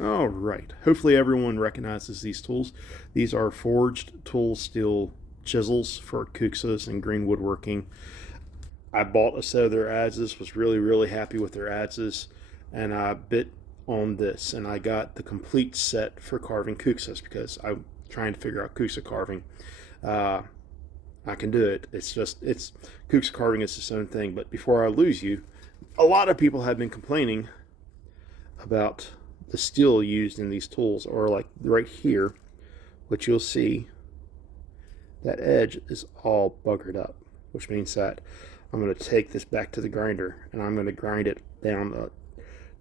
All right. Hopefully everyone recognizes these tools. These are forged tool steel chisels for kuxas and green woodworking. I bought a set of their adzes, was really happy with their adzes, and I bit on this, and I got the complete set for carving kuxas because I'm trying to figure out kuxa carving. Uh, I can do it. It's kuxa carving is its own thing. But before I lose you, a lot of people have been complaining about the steel used in these tools, or like right here, which you'll see that edge is all buggered up, which means that I'm going to take this back to the grinder and I'm going to grind it down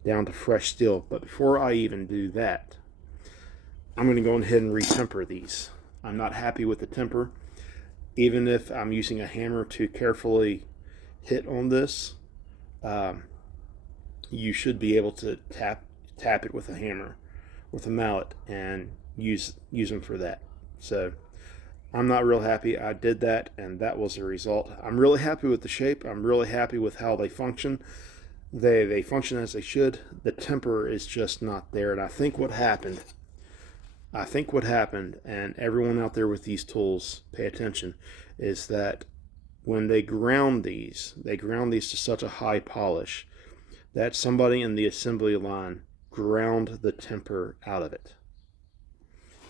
to fresh steel. But before I even do that, I'm going to go ahead and retemper these. I'm not happy with the temper. Even if I'm using a hammer to carefully hit on this, you should be able to tap it with a hammer, with a mallet, and use them for that. So I'm not real happy. I did that, and that was the result. I'm really happy with the shape. I'm really happy with how they function. They function as they should. The temper is just not there, and I think what happened, and everyone out there with these tools, pay attention, is that when they ground these to such a high polish that somebody in the assembly line ground the temper out of it.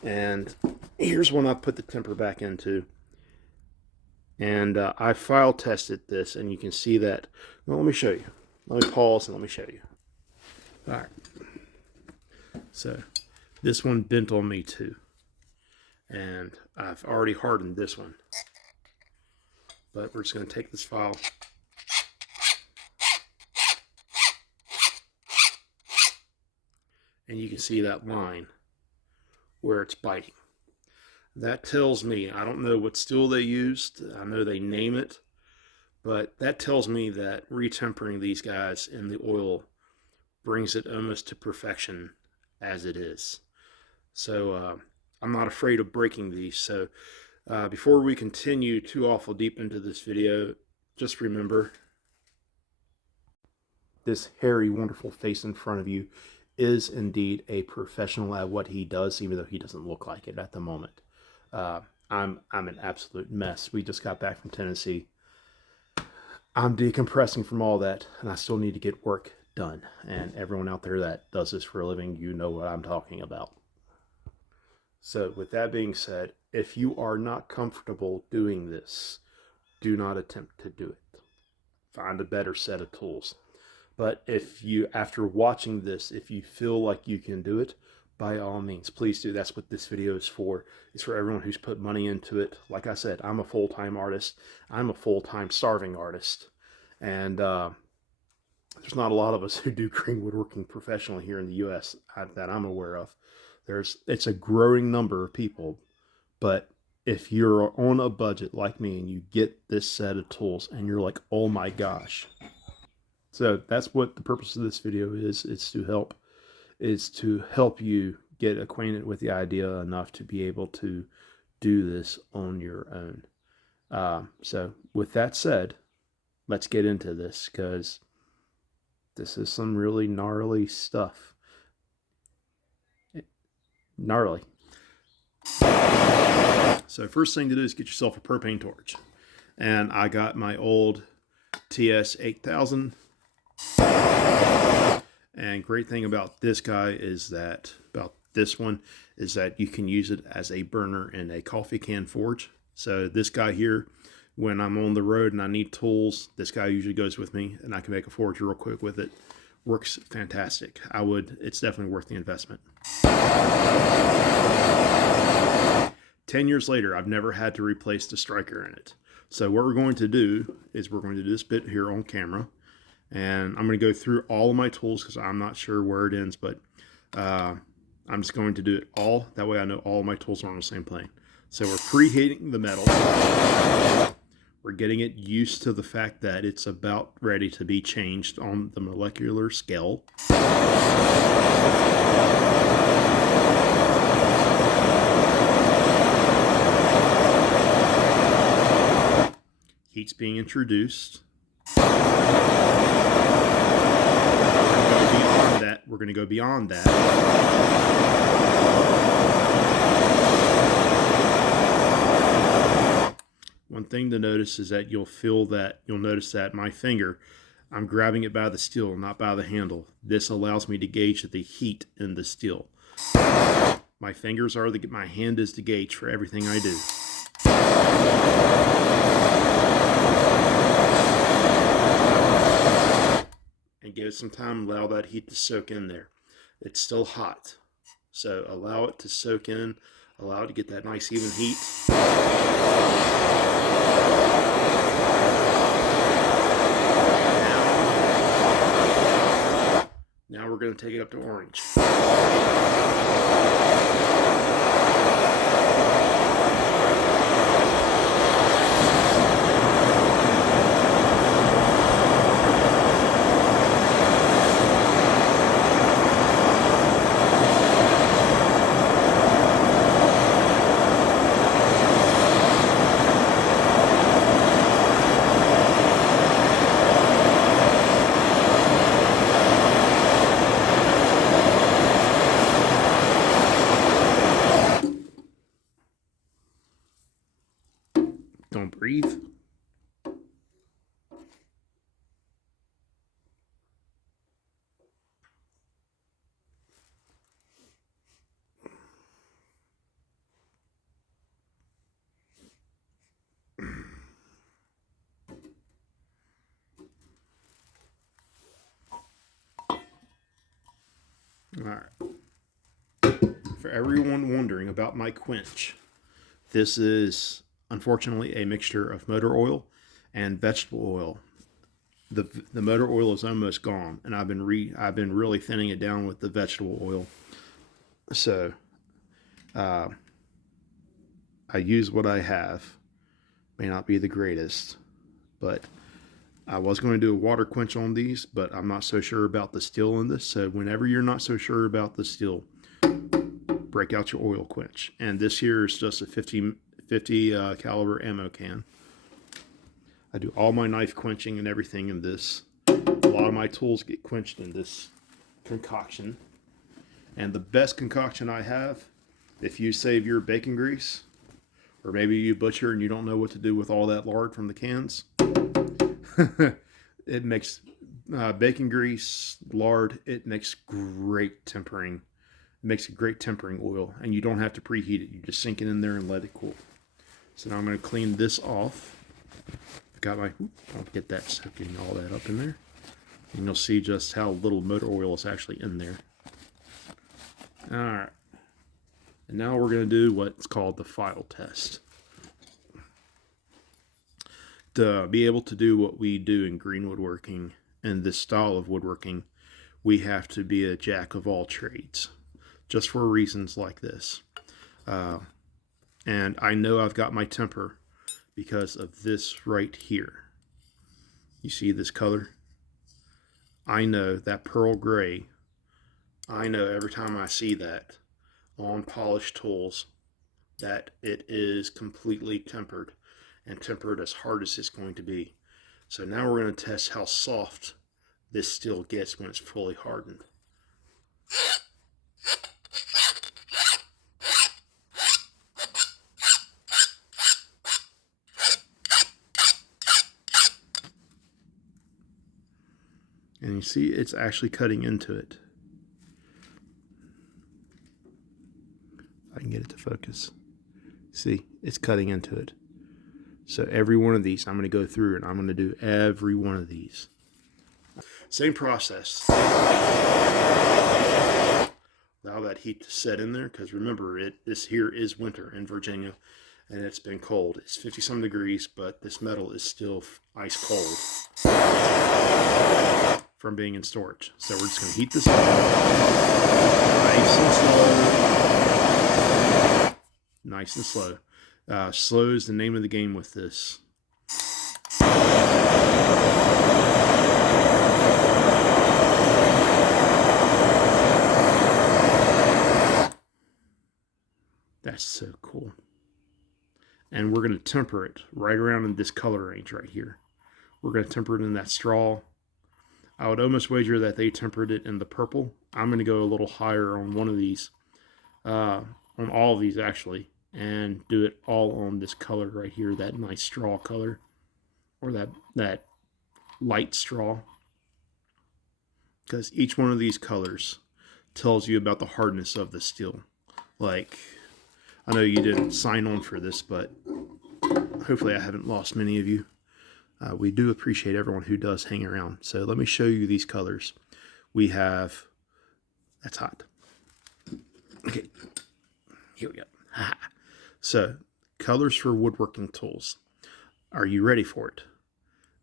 And here's when I put the temper back into. And I file tested this, and you can see that. Well, let me show you. Let me pause and let me show you. All right. So this one bent on me too. And I've already hardened this one. But we're just going to take this file. And you can see that line where it's biting. That tells me, I don't know what steel they used. I know they name it. But that tells me that retempering these guys in the oil brings it almost to perfection as it is. So I'm not afraid of breaking these. So before we continue too awful deep into this video, just remember this hairy, wonderful face in front of you is indeed a professional at what he does, even though he doesn't look like it at the moment. I'm an absolute mess. We just got back from Tennessee. I'm decompressing from all that, and I still need to get work done. And everyone out there that does this for a living, you know what I'm talking about. So with that being said, if you are not comfortable doing this, do not attempt to do it. Find a better set of tools. But if you, after watching this, if you feel like you can do it, by all means, please do. That's what this video is for. It's for everyone who's put money into it. Like I said, I'm a full-time artist. I'm a full-time starving artist. And there's not a lot of us who do green woodworking professionally here in the U.S. that I'm aware of. It's a growing number of people. But if you're on a budget like me and you get this set of tools and you're like, oh my gosh. So that's what the purpose of this video is. It's to help you get acquainted with the idea enough to be able to do this on your own. So with that said, let's get into this, because this is some really gnarly stuff. Gnarly. So first thing to do is get yourself a propane torch. And I got my old TS 8000. And great thing about this guy is that, about this one, is that you can use it as a burner in a coffee can forge. So this guy here, when I'm on the road and I need tools, this guy usually goes with me, and I can make a forge real quick with it. Works fantastic. It's definitely worth the investment. 10 years later, I've never had to replace the striker in it. So what we're going to do is we're going to do this bit here on camera. And I'm going to go through all of my tools because I'm not sure where it ends, but I'm just going to do it all. That way I know all of my tools are on the same plane. So we're preheating the metal. We're getting it used to the fact that it's about ready to be changed on the molecular scale. Heat's being introduced. we're going to go beyond that. One thing to notice is that you'll notice that my finger, I'm grabbing it by the steel, not by the handle. This allows me to gauge the heat in the steel. My fingers are my hand is the gauge for everything I do. And give it some time, allow that heat to soak in there. It's still hot, so allow it to soak in, allow it to get that nice even heat. Now we're going to take it up to orange. Don't breathe. All right. For everyone wondering about my quench, this is unfortunately a mixture of motor oil and vegetable oil. The motor oil is almost gone, and I've been really thinning it down with the vegetable oil. So I use what I have. May not be the greatest, but I was going to do a water quench on these, but I'm not so sure about the steel in this. So whenever you're not so sure about the steel, break out your oil quench. And this here is just a 50 caliber ammo can. I do all my knife quenching and everything in this. A lot of my tools get quenched in this concoction. And the best concoction I have, if you save your bacon grease, or maybe you butcher and you don't know what to do with all that lard from the cans, it makes bacon grease, lard, it makes great tempering. It makes a great tempering oil, and you don't have to preheat it. You just sink it in there and let it cool. So now I'm going to clean this off. I've got my, I'll get that soaking all that up in there. And you'll see just how little motor oil is actually in there. Alright. And now we're going to do what's called the file test. To be able to do what we do in green woodworking and this style of woodworking, we have to be a jack of all trades. Just for reasons like this. And I know I've got my temper because of this right here. You see this color? I know that pearl gray. I know every time I see that on polished tools that it is completely tempered, and tempered as hard as it's going to be. So now we're going to test how soft this steel gets when it's fully hardened. And you see it's actually cutting into it. I can get it to focus. See, it's cutting into it. So every one of these, I'm going to go through and I'm going to do every one of these. Same process. Allow that heat to set in there, because remember, this here is winter in Virginia, and it's been cold. It's 50-some degrees, but this metal is still ice cold from being in storage. So we're just going to heat this up nice and slow. Nice and slow. Slow is the name of the game with this. That's so cool. And we're going to temper it right around in this color range right here. We're going to temper it in that straw. I would almost wager that they tempered it in the purple. I'm going to go a little higher on one of these, on all of these actually, and do it all on this color right here, that nice straw color, or that light straw, because each one of these colors tells you about the hardness of the steel. Like, I know you didn't sign on for this, but hopefully I haven't lost many of you. We do appreciate everyone who does hang around. So let me show you these colors. We have, that's hot. Okay, here we go. So, colors for woodworking tools. Are you ready for it?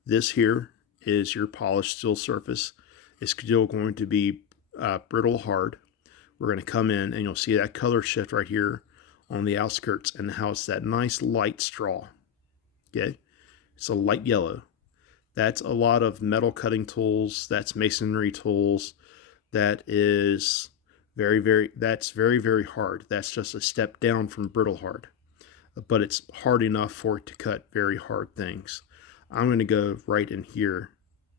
This here is your polished steel surface. It's still going to be brittle hard. We're going to come in and you'll see that color shift right here on the outskirts and how it's that nice light straw. Okay, it's a light yellow. That's a lot of metal cutting tools. That's masonry tools. That is very, very hard. That's just a step down from brittle hard, but it's hard enough for it to cut very hard things. I'm going to go right in here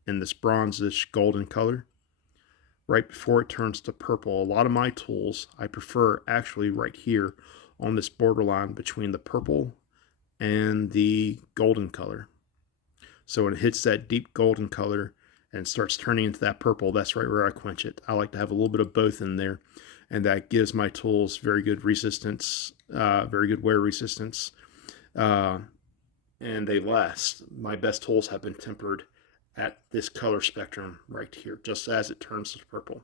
in this bronzish golden color, right before it turns to purple. A lot of my tools, I prefer actually right here on this borderline between the purple and the golden color. So when it hits that deep golden color and starts turning into that purple, that's right where I quench it. I like to have a little bit of both in there, and that gives my tools very good resistance, very good wear resistance, and they last. My best tools have been tempered at this color spectrum right here, just as it turns to purple.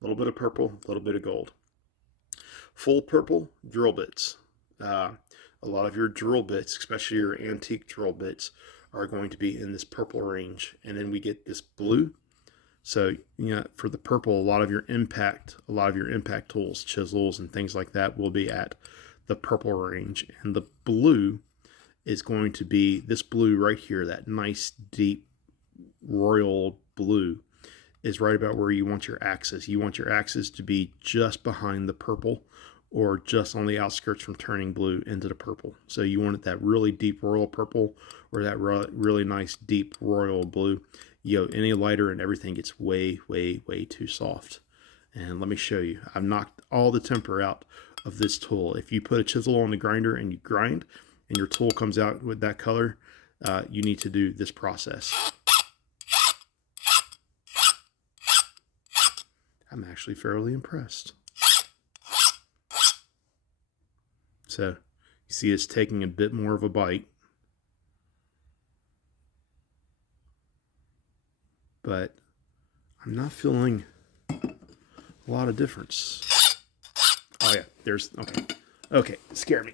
A little bit of purple, a little bit of gold. Full purple drill bits. A lot of your drill bits, especially your antique drill bits, are going to be in this purple range. And then we get this blue. So, you know, for the purple, a lot of your impact tools, chisels and things like that will be at the purple range. And the blue is going to be this blue right here, that nice deep royal blue is right about where you want your axis. You want your axis to be just behind the purple or just on the outskirts from turning blue into the purple. So you want it that really deep royal purple or that really nice deep royal blue. You know, any lighter and everything gets way too soft. And let me show you. I've knocked all the temper out of this tool. If you put a chisel on the grinder and you grind and your tool comes out with that color, you need to do this process. I'm actually fairly impressed. So you see it's taking a bit more of a bite, but I'm not feeling a lot of difference. Oh yeah, there's, okay, scare me.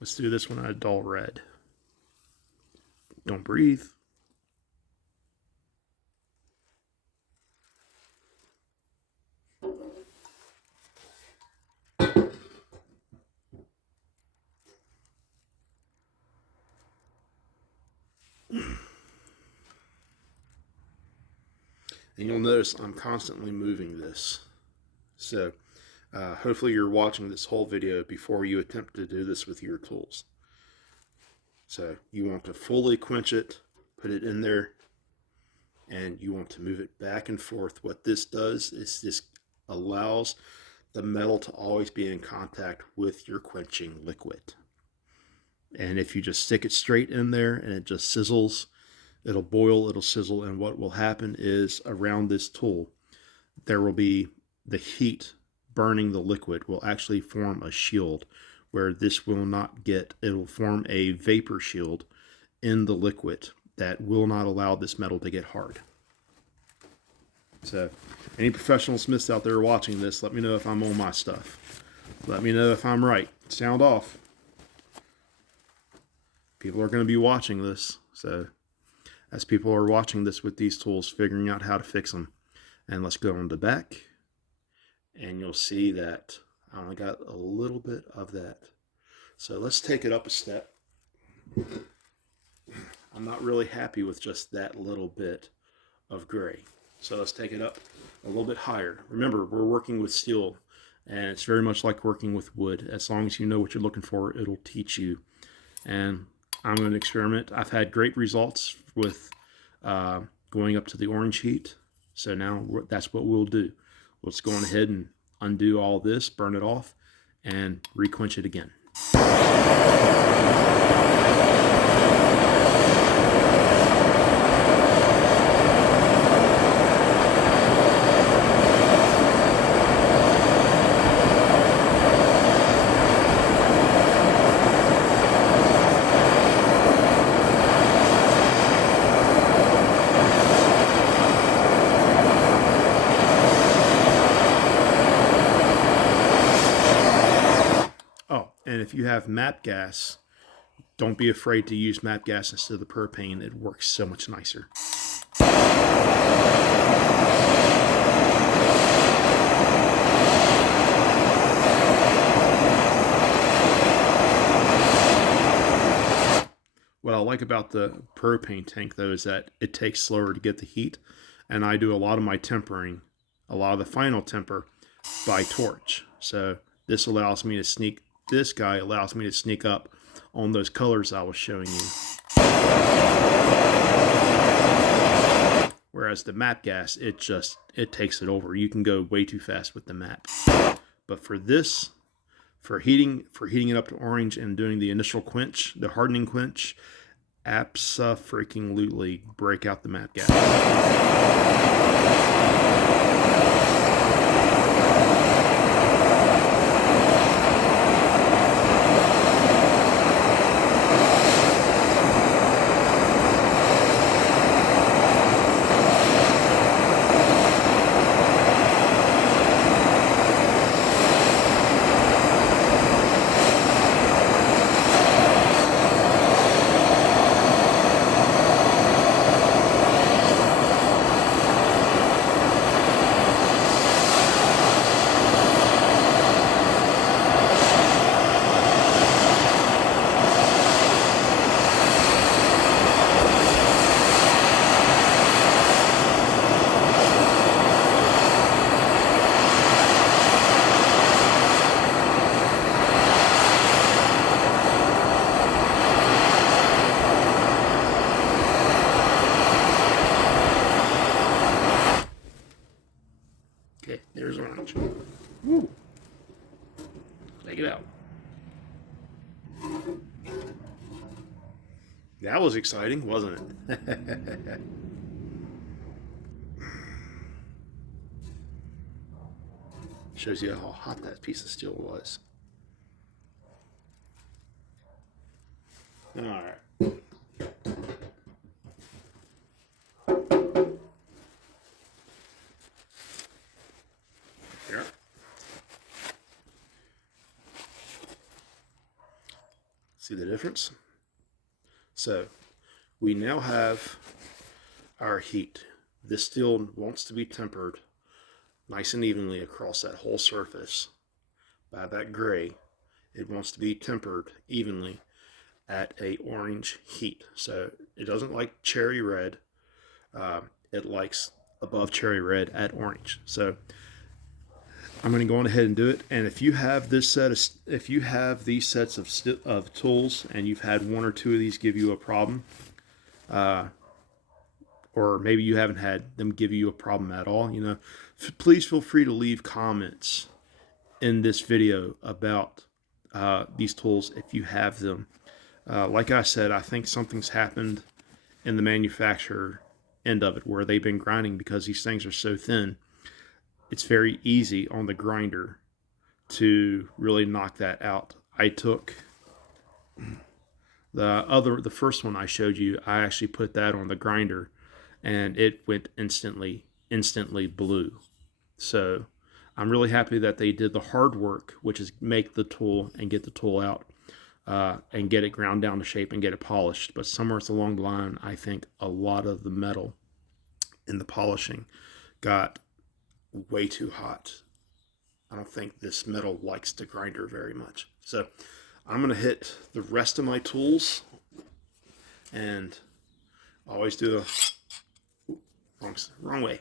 Let's do this one on a dull red. Don't breathe. And you'll notice I'm constantly moving this. So hopefully you're watching this whole video before you attempt to do this with your tools. So you want to fully quench it, put it in there, and you want to move it back and forth. What this does is this allows the metal to always be in contact with your quenching liquid. And if you just stick it straight in there and it just sizzles, it'll boil, it'll sizzle, and what will happen is around this tool, there will be the heat burning the liquid will actually form a shield where this will not get, it will form a vapor shield in the liquid that will not allow this metal to get hard. So any professional smiths out there watching this, let me know if I'm on my stuff. Let me know if I'm right. Sound off. People are going to be watching this. So as people are watching this with these tools, figuring out how to fix them. And let's go on the back. And you'll see that I only got a little bit of that. So let's take it up a step. I'm not really happy with just that little bit of gray. So let's take it up a little bit higher. Remember, we're working with steel, and it's very much like working with wood. As long as you know what you're looking for, it'll teach you. And I'm going to experiment. I've had great results with going up to the orange heat. So now that's what we'll do. Let's go on ahead and undo all this, burn it off, and requench it again. And if you have MAP gas, don't be afraid to use MAP gas instead of the propane. It works so much nicer. What I like about the propane tank, though, is that it takes slower to get the heat. And I do a lot of my tempering, a lot of the final temper, by torch. So this allows me to sneak. This guy allows me to sneak up on those colors I was showing you. Whereas the MAP gas, it takes it over. You can go way too fast with the MAP. But for this, for heating it up to orange and doing the initial quench, the hardening quench, abso-freaking-lutely break out the MAP gas. Okay, there's orange. Woo! Take it out. That was exciting, wasn't it? Shows you how hot that piece of steel was. All right. Here. See the difference? So we now have our heat. This steel wants to be tempered nice and evenly across that whole surface by that gray. It wants to be tempered evenly at a orange heat. So it doesn't like cherry red. It likes above cherry red at orange. So I'm going to go on ahead and do it. And if you have this set of, if you have these sets of tools and you've had one or two of these give you a problem, or maybe you haven't had them give you a problem at all, you know, please feel free to leave comments in this video about these tools if you have them. Like I said, I think something's happened in the manufacturer end of it where they've been grinding because these things are so thin. it's very easy on the grinder to really knock that out. I took the first one I showed you, I actually put that on the grinder and it went instantly blue. So I'm really happy that they did the hard work, which is make the tool and get the tool out and get it ground down to shape and get it polished. But somewhere along the line, I think a lot of the metal in the polishing got way too hot. I don't think this metal likes the grinder very much. So I'm going to hit the rest of my tools and always do a wrong way.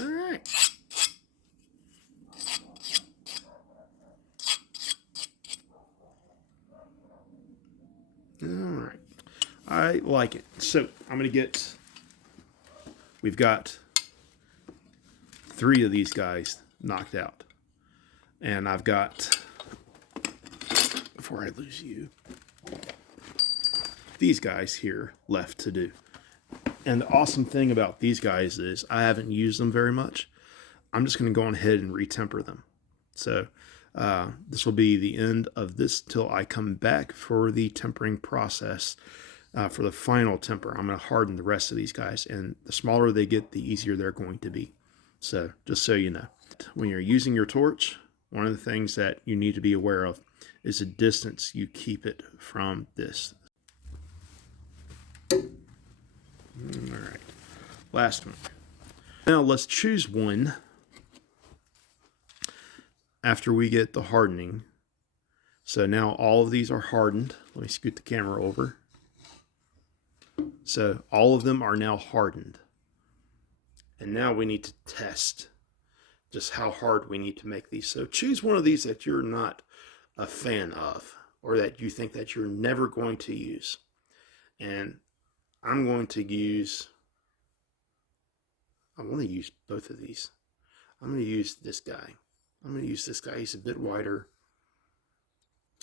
All right. All right. I like it. So I'm going to get, we've got 3 of these guys knocked out. And I've got, before I lose you, these guys here left to do. And the awesome thing about these guys is I haven't used them very much. I'm just going to go on ahead and retemper them. So this will be the end of this till I come back for the tempering process. For the final temper, I'm going to harden the rest of these guys. And the smaller they get, the easier they're going to be. So just so you know, when you're using your torch, one of the things that you need to be aware of is the distance you keep it from this. All right, last one. Now let's choose one after we get the hardening. So now all of these are hardened. Let me scoot the camera over. So all of them are now hardened. And now we need to test just how hard we need to make these. So choose one of these that you're not a fan of or that you think that you're never going to use. And I'm going to use, I want to use both of these. I'm going to use this guy. I'm going to use this guy. He's a bit wider.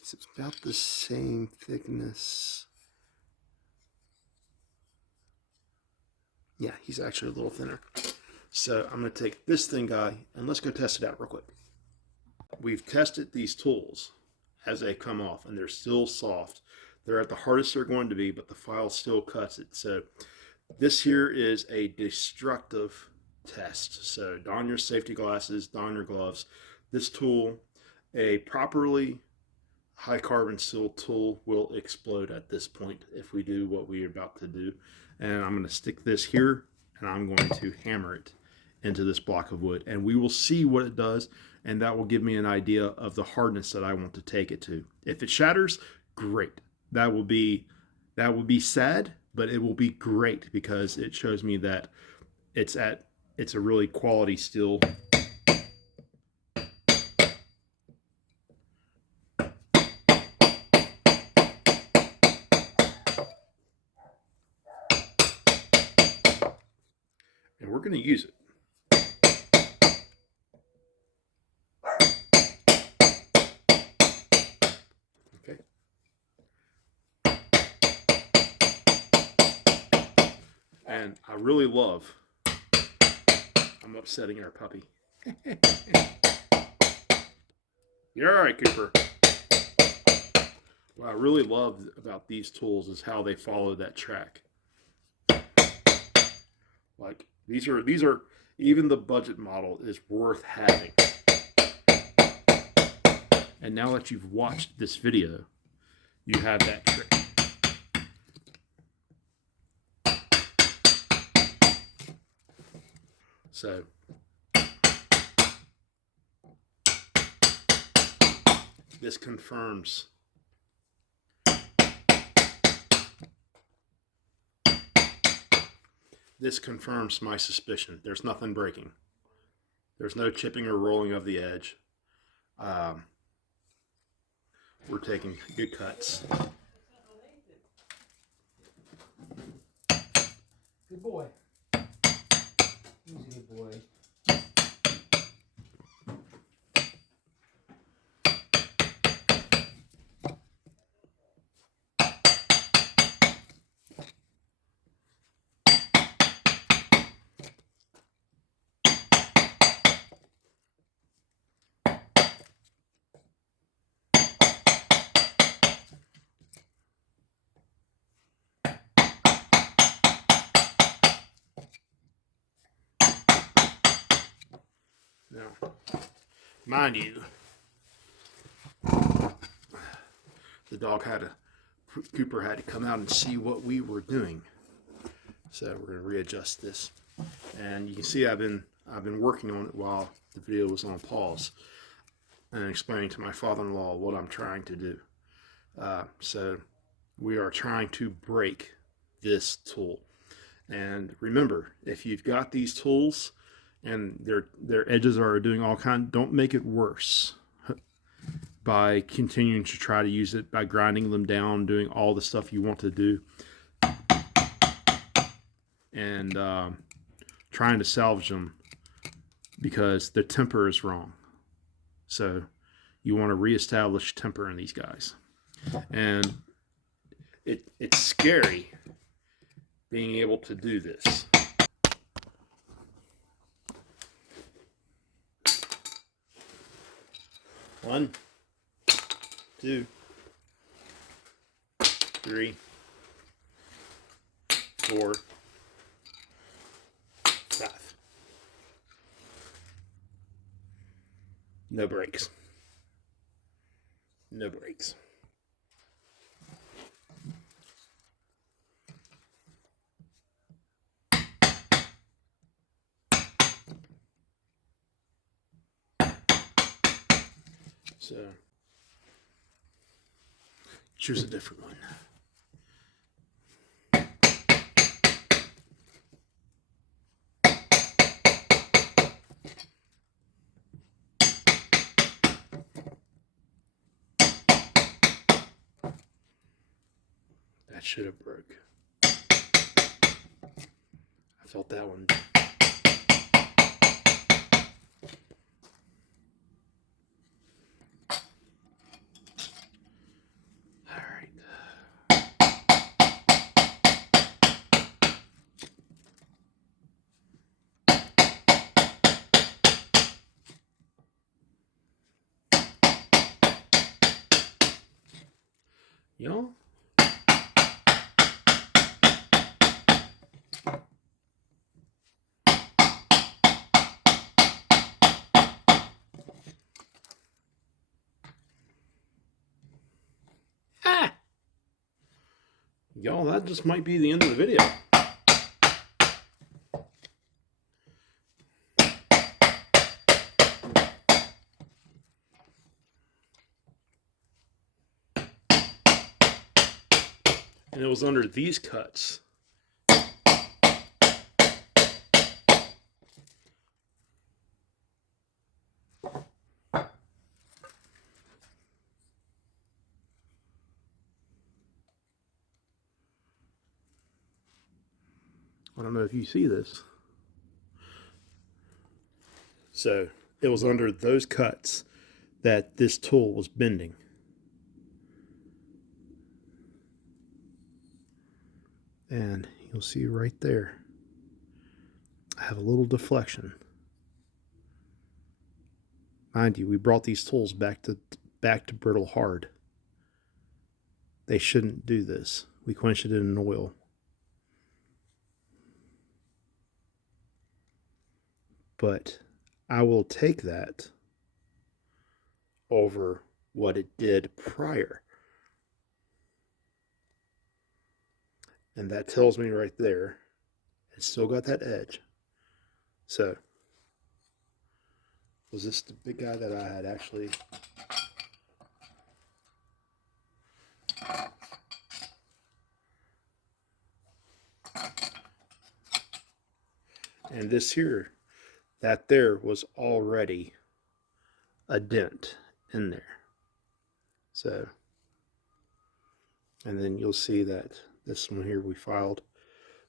It's about the same thickness. Yeah, he's actually a little thinner. So I'm going to take this thing guy and let's go test it out real quick. We've tested these tools as they come off and they're still soft. They're at the hardest they're going to be, but the file still cuts it. So this here is a destructive test. So don your safety glasses, don your gloves. This tool, a properly high carbon steel tool, will explode at this point if we do what we're about to do. And I'm going to stick this here and I'm going to hammer it into this block of wood. And we will see what it does, and that will give me an idea of the hardness that I want to take it to. If it shatters, great. That will be sad, but it will be great because it shows me that it's a really quality steel. And we're going to use it. Okay. And I really love, I'm upsetting our puppy. You're all right, Cooper. What I really love about these tools is how they follow that track. Like, these are, even the budget model is worth having. And now that you've watched this video, you have that trick. So, this confirms my suspicion. There's nothing breaking. There's no chipping or rolling of the edge. We're taking good cuts. Good boy. He's a good boy. Now, mind you, the dog Cooper had to come out and see what we were doing. So we're going to readjust this. And you can see I've been working on it while the video was on pause and explaining to my father-in-law what I'm trying to do. So we are trying to break this tool. And remember, if you've got these tools and their edges are doing all kind, don't make it worse by continuing to try to use it, by grinding them down, doing all the stuff you want to do, and trying to salvage them because the temper is wrong. So you want to reestablish temper in these guys. And it's scary being able to do this. One, two, three, four, five. No breaks. No breaks. So choose a different one. That should have broke. I felt that one. Y'all? Ah! Y'all, that just might be the end of the video. And it was under these cuts. I don't know if you see this. So it was under those cuts that this tool was bending. And you'll see right there, I have a little deflection. Mind you, we brought these tools back to brittle hard. They shouldn't do this. We quenched it in oil. But I will take that over what it did prior. And that tells me right there, it's still got that edge. So, was this the big guy that I had actually... And this here, that there was already a dent in there. So, and then you'll see that this one here we filed.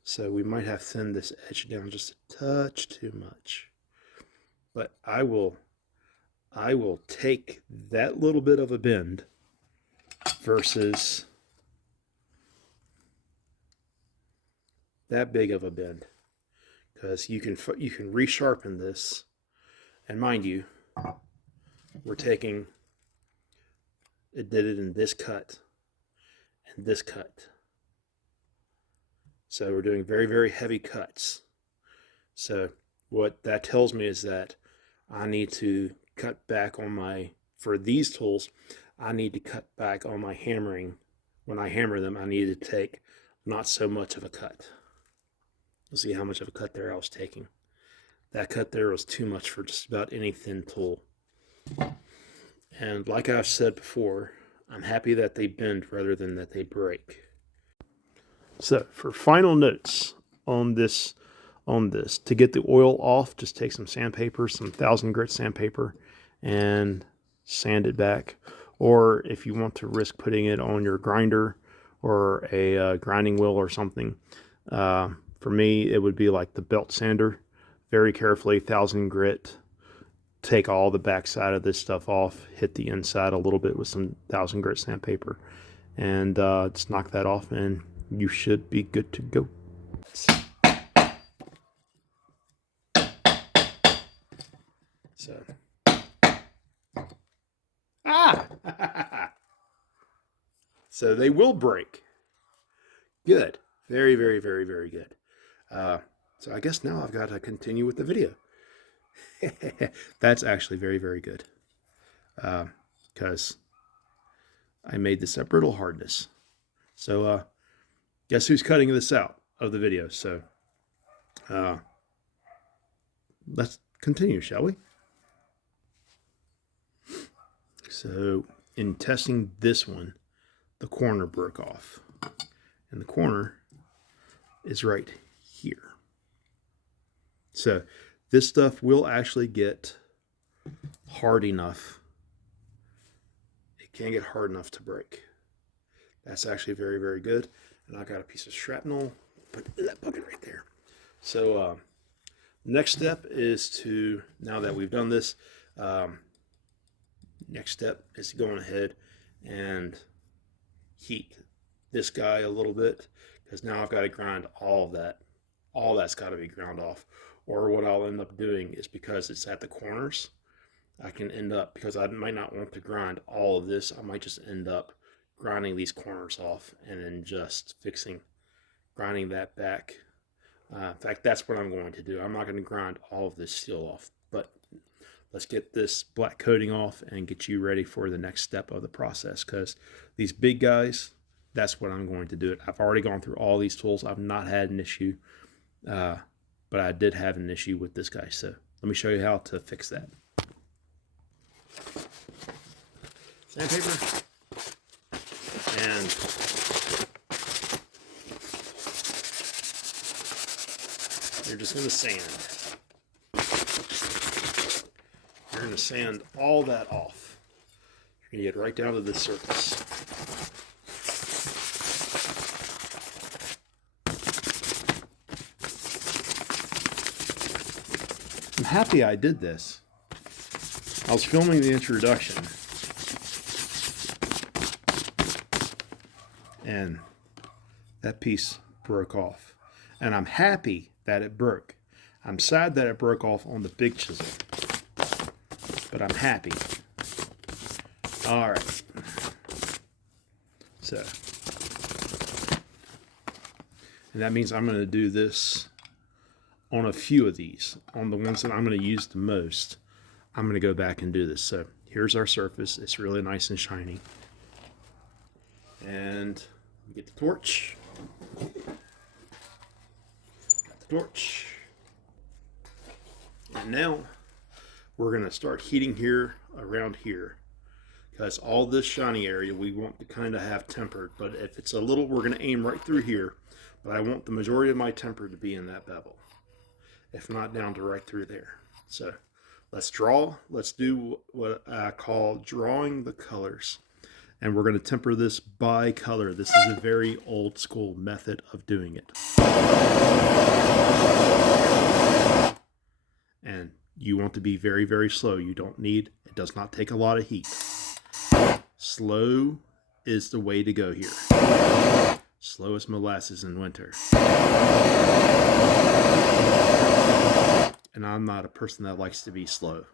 So we might have thinned this edge down just a touch too much. But I will take that little bit of a bend versus that big of a bend, because you can resharpen this. And mind you, we're taking, it did it in this cut and this cut. So we're doing very, very heavy cuts. So what that tells me is that I need to cut back on for these tools, I need to cut back on my hammering. When I hammer them, I need to take not so much of a cut. You'll see how much of a cut there I was taking. That cut there was too much for just about any thin tool. And like I've said before, I'm happy that they bend rather than that they break. So for final notes on this, to get the oil off, just take some sandpaper, some 1000 grit sandpaper, and sand it back. Or if you want to risk putting it on your grinder or a grinding wheel or something, for me it would be like the belt sander. Very carefully, 1000 grit, take all the backside of this stuff off, hit the inside a little bit with some 1000 grit sandpaper, and just knock that off, and you should be good to go. So, so they will break. Good. Very, very, very, very good. So I guess now I've got to continue with the video. That's actually very, very good. Because I made this at brittle hardness. So guess who's cutting this out of the video? So let's continue, shall we? So in testing this one, the corner broke off. And the corner is right here. So this stuff will actually get hard enough. It can get hard enough to break. That's actually very, very good. And I got a piece of shrapnel. Put that bucket right there. So next step is to, now that we've done this, next step is going ahead and heat this guy a little bit, because now I've got to grind all of that. All that's got to be ground off. Or what I'll end up doing is, because it's at the corners, I can end up, because I might not want to grind all of this, I might just end up grinding these corners off and then just grinding that back. In fact, that's what I'm going to do. I'm not going to grind all of this steel off, but let's get this black coating off and get you ready for the next step of the process, because these big guys, that's what I'm going to do. I've already gone through all these tools. I've not had an issue, but I did have an issue with this guy. So let me show you how to fix that. Sandpaper. And you're just going to sand. You're going to sand all that off. You're going to get right down to the surface. I'm happy I did this. I was filming the introduction, and that piece broke off. And I'm happy that it broke. I'm sad that it broke off on the big chisel, but I'm happy. All right. So, and that means I'm going to do this on a few of these. On the ones that I'm going to use the most, I'm going to go back and do this. So here's our surface. It's really nice and shiny. And get the torch. Got the torch. And now we're going to start heating here around here, because all this shiny area we want to kind of have tempered. But if it's a little, we're going to aim right through here. But I want the majority of my temper to be in that bevel, if not down to right through there. So let's draw. Let's do what I call drawing the colors. And we're going to temper this by color. This is a very old school method of doing it. And you want to be very, very slow. You don't need, it does not take a lot of heat. Slow is the way to go here. Slow as molasses in winter. And I'm not a person that likes to be slow.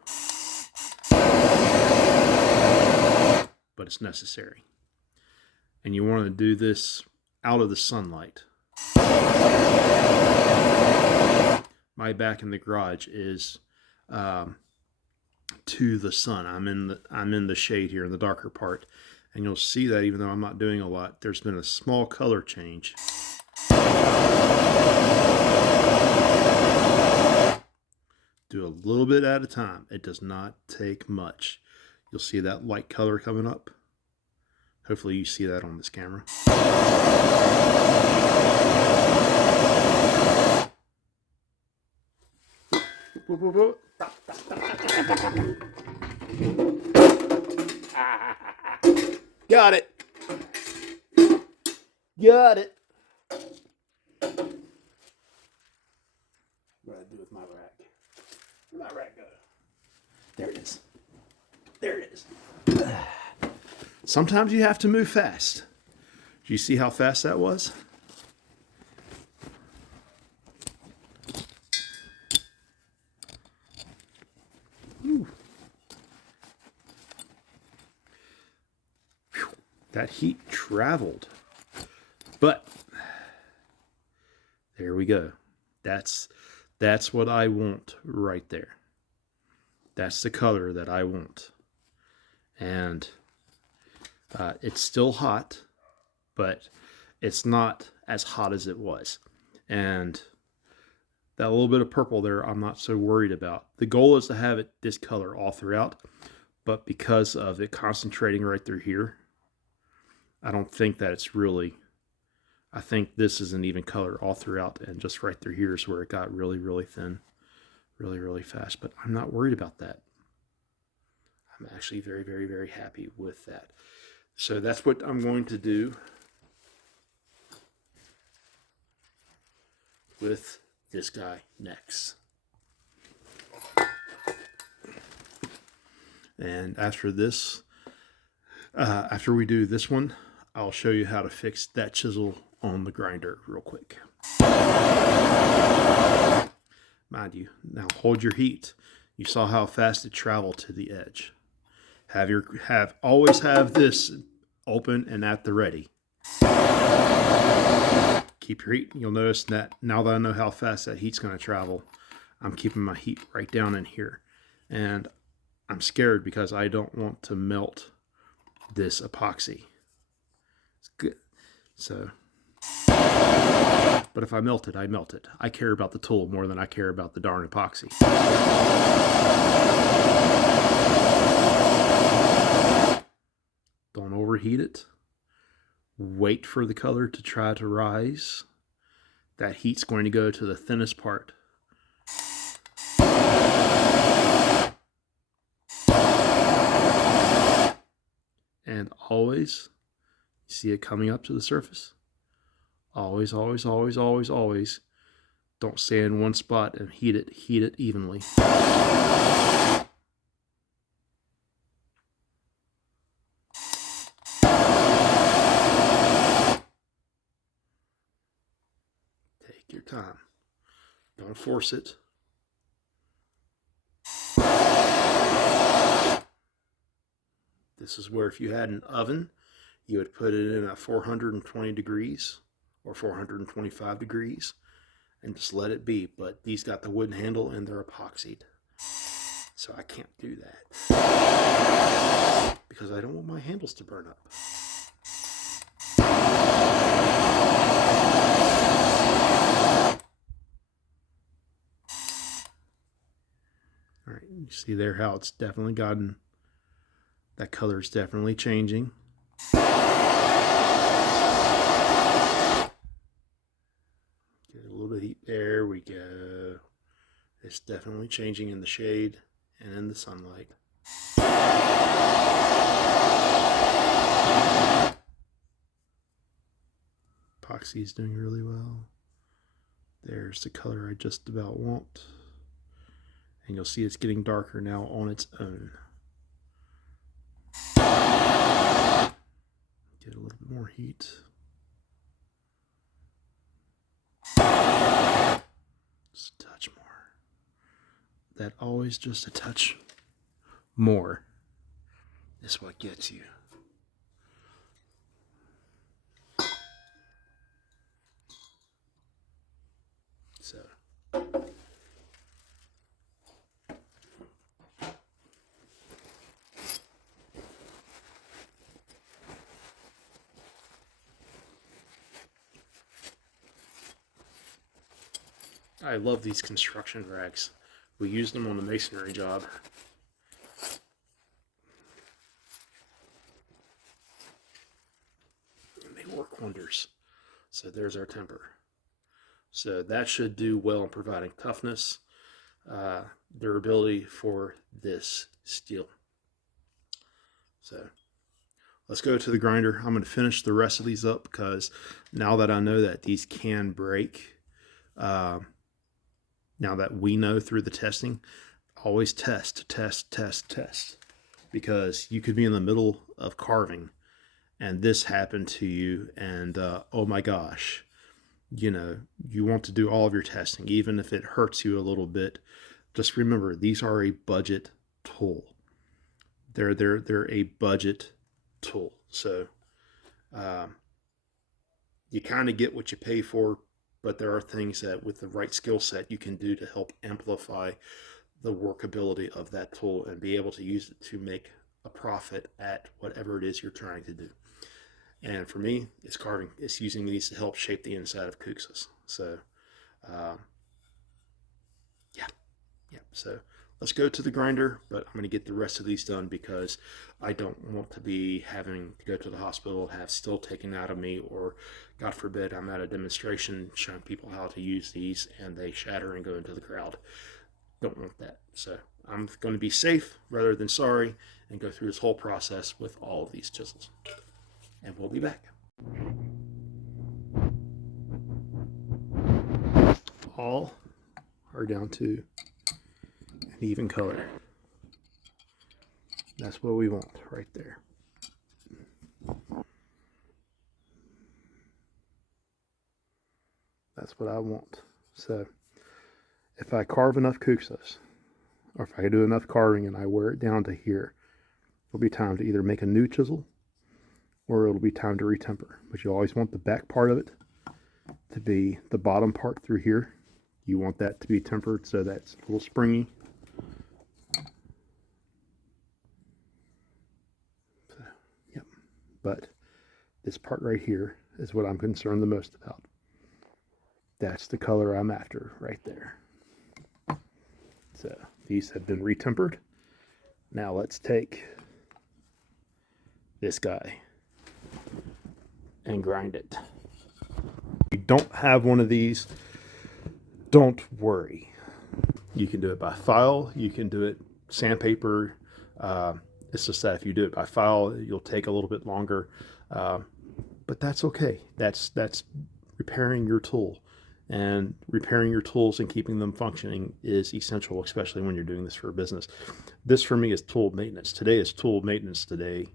But it's necessary. And you want to do this out of the sunlight. My back in the garage is to the sun. I'm in the shade here in the darker part, and you'll see that even though I'm not doing a lot, there's been a small color change. Do a little bit at a time. It does not take much. You'll see that light color coming up. Hopefully you see that on this camera. Got it. Got it. What do I do with my rack? Where'd my rack go? There it is. There it is. Sometimes you have to move fast. Do you see how fast that was? Whew. That heat traveled. But there we go. That's what I want right there. That's the color that I want. And it's still hot, but it's not as hot as it was. And that little bit of purple there, I'm not so worried about. The goal is to have it this color all throughout, but because of it concentrating right through here, I don't think that it's really, I think this is an even color all throughout, and just right through here is where it got really, really thin, really, really fast. But I'm not worried about that. I'm actually very, very, very happy with that. So that's what I'm going to do with this guy next. And after this, after we do this one, I'll show you how to fix that chisel on the grinder real quick. Mind you, now hold your heat. You saw how fast it traveled to the edge. Always have this open and at the ready. Keep your heat. You'll notice that now that I know how fast that heat's going to travel, I'm keeping my heat right down in here. And I'm scared because I don't want to melt this epoxy. It's good. So, but if I melt it, I melt it. I care about the tool more than I care about the darn epoxy. Don't overheat it. Wait for the color to try to rise. That heat's going to go to the thinnest part. And always, you see it coming up to the surface? Always, always, always, always, always. Don't stay in one spot and heat it evenly. Take your time. Don't force it. This is where if you had an oven, you would put it in at 420 degrees or 425 degrees and just let it be. But these got the wooden handle and they're epoxied. So I can't do that because I don't want my handles to burn up. All right, you see there how it's definitely gotten, that color is definitely changing. Get a little bit of heat. There we go. It's definitely changing in the shade and in the sunlight. Epoxy is doing really well. There's the color I just about want. And you'll see it's getting darker now on its own. Get a little bit more heat. Just a touch more. That always just a touch more is what gets you. So I love these construction rags. We used them on the masonry job. And they work wonders. So there's our temper. So that should do well in providing toughness, durability for this steel. So let's go to the grinder. I'm going to finish the rest of these up because now that I know that these can break, now that we know through the testing, always test, because you could be in the middle of carving and this happened to you and oh my gosh, you know, you want to do all of your testing, even if it hurts you a little bit. Just remember, these are a budget tool. They're a budget tool. So you kind of get what you pay for, but there are things that with the right skill set you can do to help amplify the workability of that tool and be able to use it to make a profit at whatever it is you're trying to do. And for me, it's carving. It's using these to help shape the inside of kuksas. So, yeah. So let's go to the grinder, but I'm going to get the rest of these done because I don't want to be having to go to the hospital, have steel taken out of me, or God forbid, I'm at a demonstration showing people how to use these and they shatter and go into the crowd. Don't want that. So I'm going to be safe rather than sorry and go through this whole process with all of these chisels. And we'll be back. All are down to an even color. That's what we want right there. That's what I want. So if I carve enough kuksas, or if I do enough carving and I wear it down to here, it'll be time to either make a new chisel or it'll be time to retemper. But you always want the back part of it to be the bottom part through here. You want that to be tempered so that's a little springy. So, yep. But this part right here is what I'm concerned the most about. That's the color I'm after right there. So these have been retempered. Now let's take this guy and grind it. If you don't have one of these, don't worry. You can do it by file. You can do it sandpaper. It's just that if you do it by file, you'll take a little bit longer. But that's okay. That's repairing your tool. And repairing your tools and keeping them functioning is essential, especially when you're doing this for a business. This for me is tool maintenance. Today is tool maintenance today,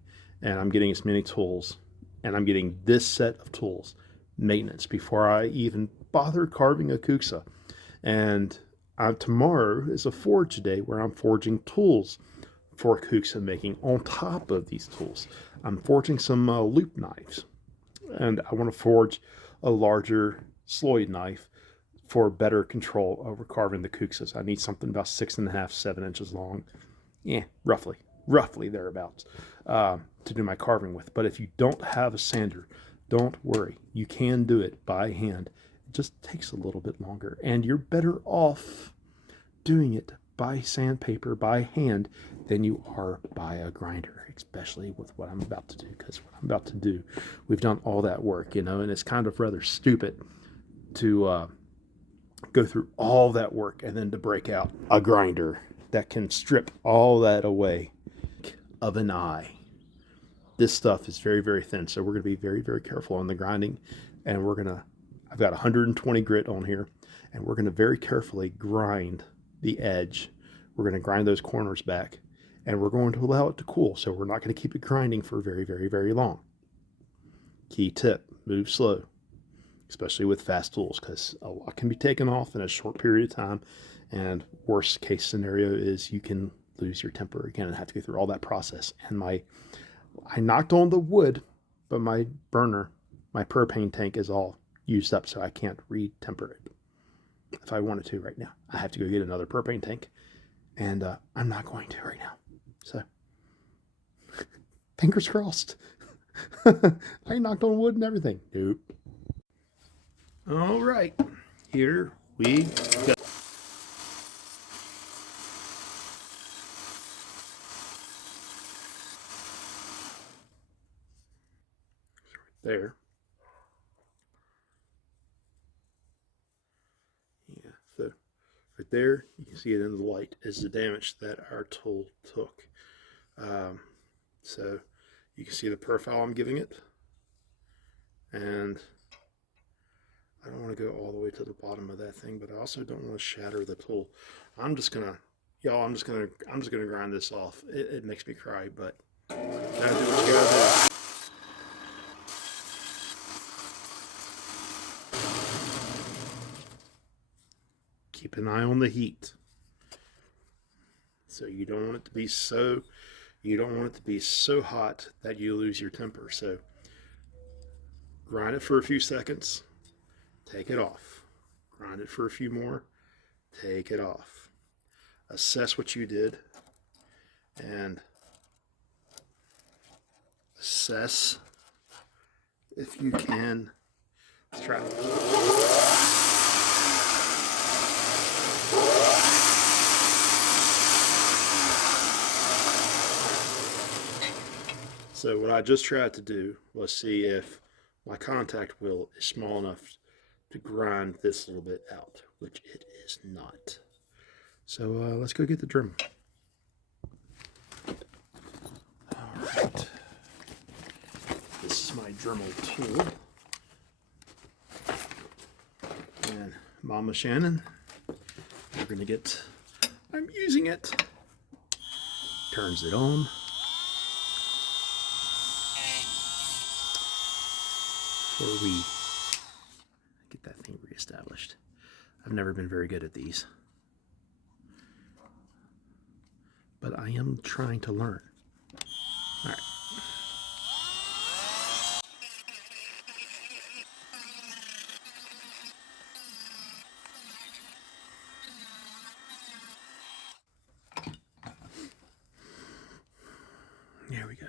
and I'm getting as many tools, and I'm getting this set of tools maintenance before I even bother carving a kuksa. And tomorrow is a forge day where I'm forging tools for kuksa making on top of these tools. I'm forging some loop knives, and I want to forge a larger sloyd knife for better control over carving the kuksas. I need something about 6.5, 7 inches long. Yeah, roughly thereabouts, to do my carving with. But if you don't have a sander, don't worry. You can do it by hand. It just takes a little bit longer. And you're better off doing it by sandpaper, by hand, than you are by a grinder, especially with what I'm about to do. Because what I'm about to do, we've done all that work, and it's kind of rather stupid to go through all that work and then to break out a grinder that can strip all that away of an eye. This stuff is very, very thin, so we're going to be very, very careful on the grinding. And I've got 120 grit on here, and we're going to very carefully grind the edge. We're going to grind those corners back, and we're going to allow it to cool. So we're not going to keep it grinding for very, very, very long. Key tip, move slow, especially with fast tools, because a lot can be taken off in a short period of time. And worst case scenario is you can lose your temper again and have to go through all that process. And I knocked on the wood, but my burner, my propane tank is all used up, so I can't retemper it. If I wanted to right now, I have to go get another propane tank, and I'm not going to right now. So fingers crossed. I knocked on wood and everything. Nope. All right, here we got there. Yeah, so right there, you can see it in the light, is the damage that our tool took. So you can see the profile I'm giving it. And I don't want to go all the way to the bottom of that thing, but I also don't want to shatter the tool. I'm just gonna grind this off. It makes me cry, but gotta do what you gotta do. Keep an eye on the heat. So you don't want it to be so hot that you lose your temper. So grind it for a few seconds, take it off. Grind it for a few more, take it off. Assess what you did and assess if you can. Let's try it. So what I just tried to do was see if my contact wheel is small enough to grind this a little bit out, which it is not. So let's go get the Dremel. All right. This is my Dremel tool. And Mama Shannon, I'm using it. Turns it on. Before we get that thing reestablished. I've never been very good at these, but I am trying to learn. All right. There we go.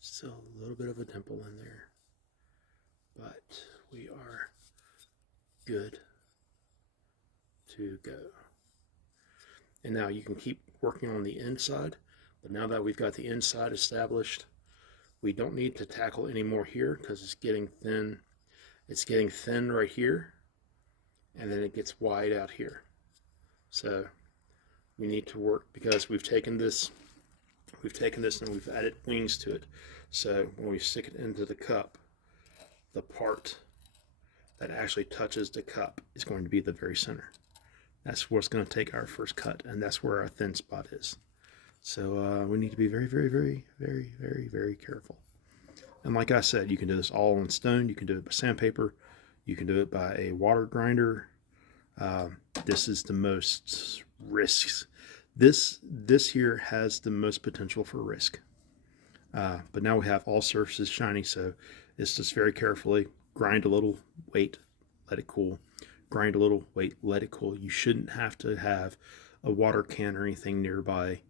Still a little bit of a dimple in there, but we are good to go. And now you can keep working on the inside, but now that we've got the inside established, we don't need to tackle any more here because it's getting thin. It's getting thin right here, and then it gets wide out here. So we need to work because we've taken this and we've added wings to it. So when we stick it into the cup, the part that actually touches the cup is going to be the very center. That's what's going to take our first cut, and that's where our thin spot is. So we need to be very, very, very, very, very, very careful. And like I said, you can do this all on stone. You can do it by sandpaper. You can do it by a water grinder. This is the most risks. This here has the most potential for risk. But now we have all surfaces shiny, so it's just very carefully grind a little, wait, let it cool. Grind a little, wait, let it cool. You shouldn't have to have a water can or anything nearby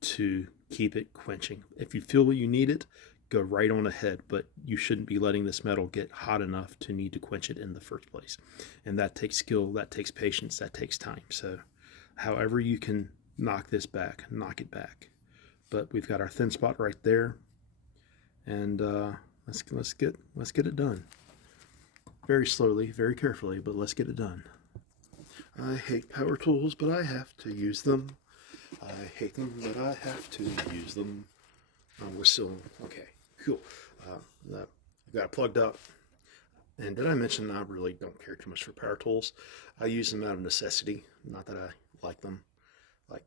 to keep it quenching. If you feel you need it, go right on ahead, but you shouldn't be letting this metal get hot enough to need to quench it in the first place. And that takes skill, that takes patience, that takes time. So however you can knock this back, knock it back. But we've got our thin spot right there, and let's get it done. Very slowly, very carefully, but let's get it done. I hate power tools, but I have to use them. I hate them, but I have to use them. We're still okay. Cool. I've got it plugged up. And did I mention I really don't care too much for power tools? I use them out of necessity, not that I like them. Like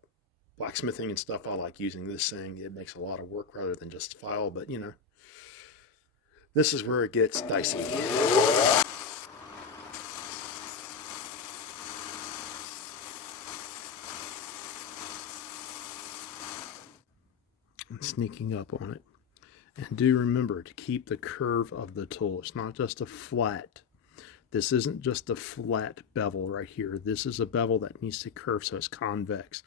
blacksmithing and stuff, I like using this thing. It makes a lot of work rather than just file, but you know, this is where it gets dicey. And sneaking up on it. And do remember to keep the curve of the tool. It's not just a flat. This isn't just a flat bevel right here. This is a bevel that needs to curve so it's convex.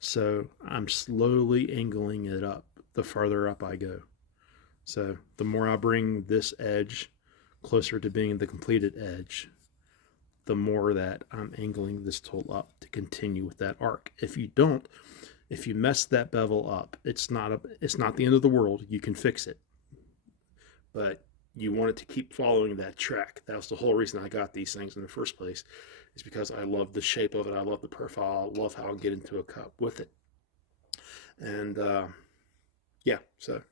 So I'm slowly angling it up the farther up I go. So the more I bring this edge closer to being the completed edge, the more that I'm angling this tool up to continue with that arc. If you don't, if you mess that bevel up, it's not the end of the world. You can fix it, but you want it to keep following that track. That was the whole reason I got these things in the first place, is because I love the shape of it. I love the profile. I love how I'll get into a cup with it. And yeah, so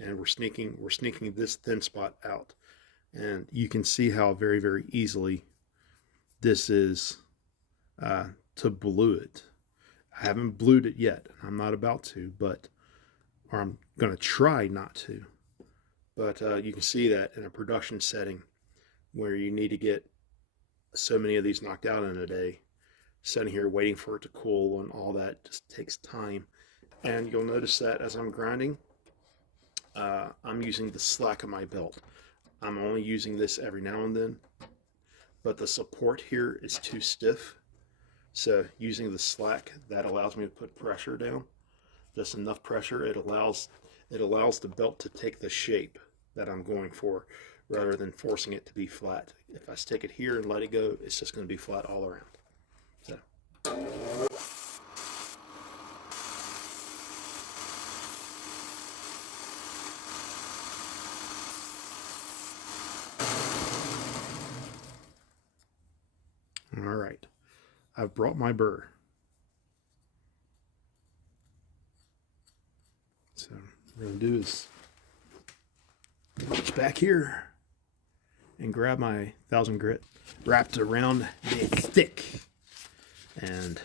and we're sneaking this thin spot out, and you can see how very, very easily this is to blue it. I haven't blued it yet. I'm not about to, but or I'm going to try not to. But you can see that in a production setting where you need to get so many of these knocked out in a day, sitting here waiting for it to cool and all that just takes time. And you'll notice that as I'm grinding, I'm using the slack of my belt. I'm only using this every now and then, but the support here is too stiff. So using the slack, that allows me to put pressure down. Just enough pressure. It allows the belt to take the shape that I'm going for, rather than forcing it to be flat. If I stick it here and let it go, it's just going to be flat all around. So. All right, I've brought my burr. So what we're going to do is reach back here and grab my 1000 grit wrapped around the stick. And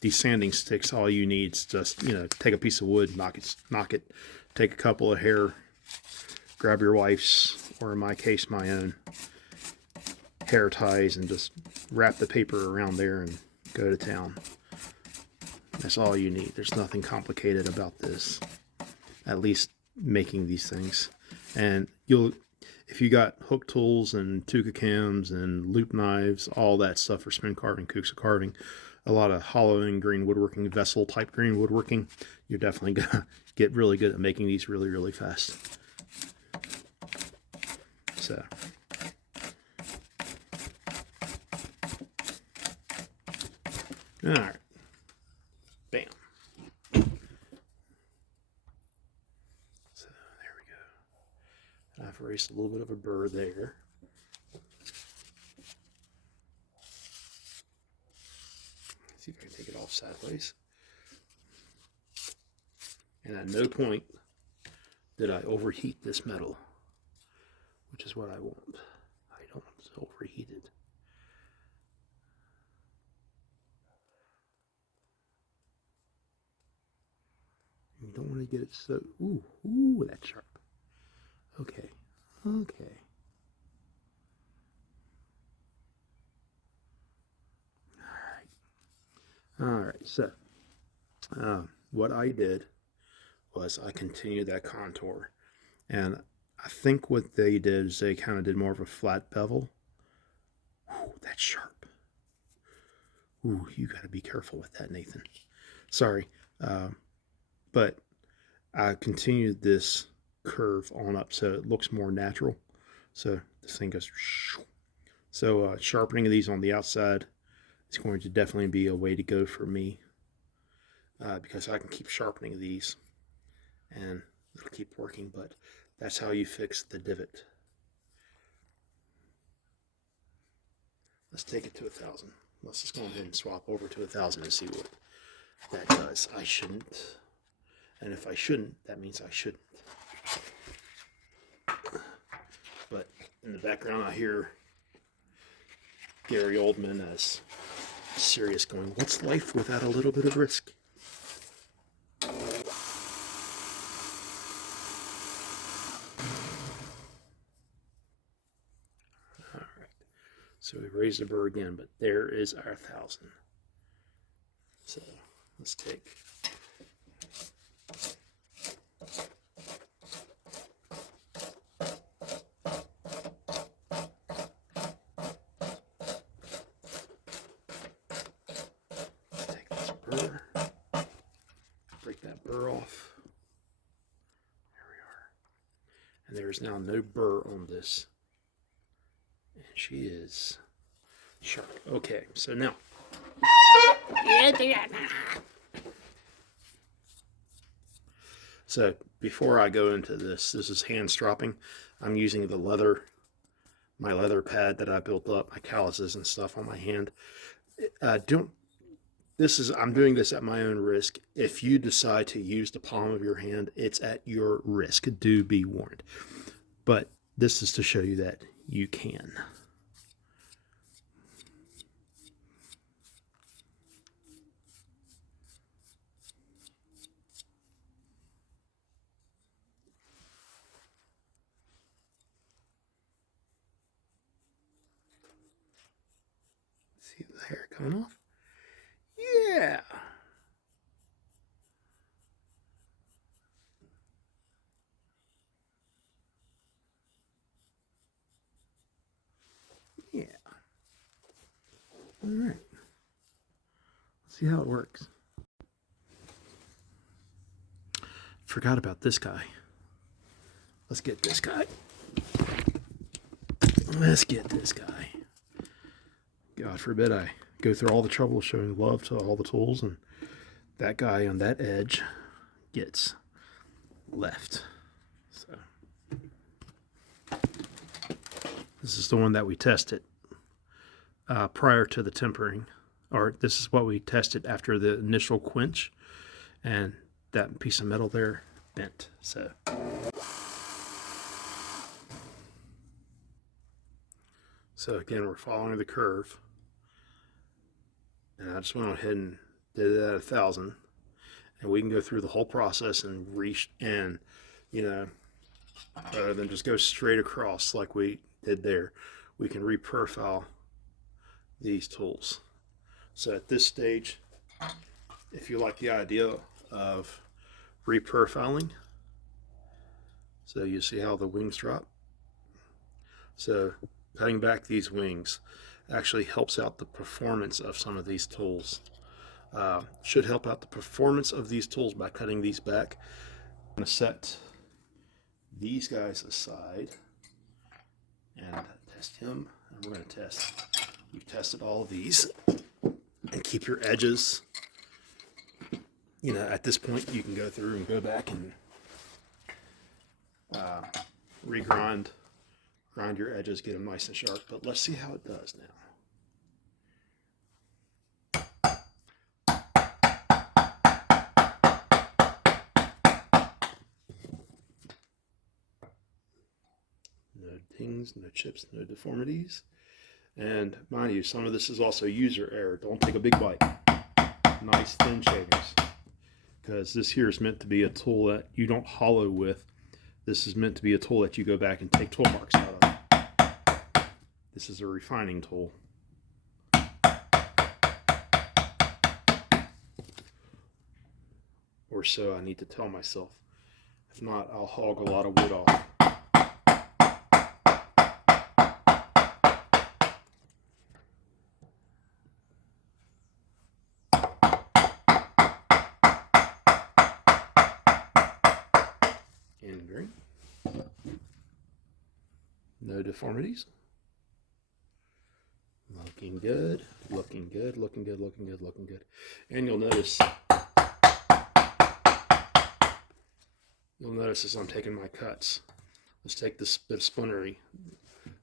these sanding sticks, all you need is just, take a piece of wood, knock it, take a couple of hair, grab your wife's, or in my case, my own, hair ties, and just wrap the paper around there and go to town. That's all you need. There's nothing complicated about this, at least making these things. And if you got hook tools and tuka cams and loop knives, all that stuff for spin carving, kuksa carving, a lot of hollowing green woodworking, vessel type green woodworking, you're definitely gonna get really good at making these really, really fast. So. All right. Bam. So there we go. And I've erased a little bit of a burr there. Let's see if I can take it off sideways. And at no point did I overheat this metal, which is what I want. I don't want to overheat it. You don't want to get it so, ooh, that's sharp. Okay. All right, so what I did was I continued that contour. And I think what they did is they kind of did more of a flat bevel. Ooh, that's sharp. Ooh, you got to be careful with that, Nathan. Sorry. But I continued this curve on up so it looks more natural. So this thing goes. So sharpening these on the outside is going to definitely be a way to go for me, because I can keep sharpening these and it'll keep working. But that's how you fix the divot. Let's take it to 1000. Let's just go ahead and swap over to 1000 and see what that does. I shouldn't. And if I shouldn't, that means I shouldn't. But in the background, I hear Gary Oldman as serious going, what's life without a little bit of risk? All right. So we raised the burr again, but there is our 1000. So let's take... break that burr off. There we are. And there's now no burr on this. And she is sharp. Okay, so now. So before I go into this, this is hand stropping. I'm using the leather, my leather pad that I built up, my calluses and stuff on my hand. I'm doing this at my own risk. If you decide to use the palm of your hand, it's at your risk. Do be warned. But this is to show you that you can. See the hair coming off? Yeah. Yeah. All right. Let's see how it works. Forgot about this guy. Let's get this guy. Let's get this guy. God forbid I go through all the trouble showing love to all the tools and that guy on that edge gets left. So this is the one that we tested prior to the tempering, or this is what we tested after the initial quench, and that piece of metal there bent. So again, we're following the curve, and I just went ahead and did it at 1,000, and we can go through the whole process and you know, rather than just go straight across like we did there, we can reprofile these tools. So at this stage, if you like the idea of reprofiling, so you see how the wings drop. So cutting back these wings actually helps out the performance of some of these tools. Should help out the performance of these tools by cutting these back. I'm going to set these guys aside and test him, and we're going to test. We've tested all of these, and keep your edges. You know, at this point, you can go through and go back and grind your edges, get them nice and sharp. But let's see how it does now. No dings, no chips, no deformities. And mind you, some of this is also user error. Don't take a big bite. Nice thin shavings. Because this here is meant to be a tool that you don't hollow with. This is meant to be a tool that you go back and take tool marks out of. This is a refining tool. Or so I need to tell myself. If not, I'll hog a lot of wood off. And green. No deformities. Looking good, looking good, looking good, looking good, looking good. And you'll notice as I'm taking my cuts. Let's take this bit of splintery.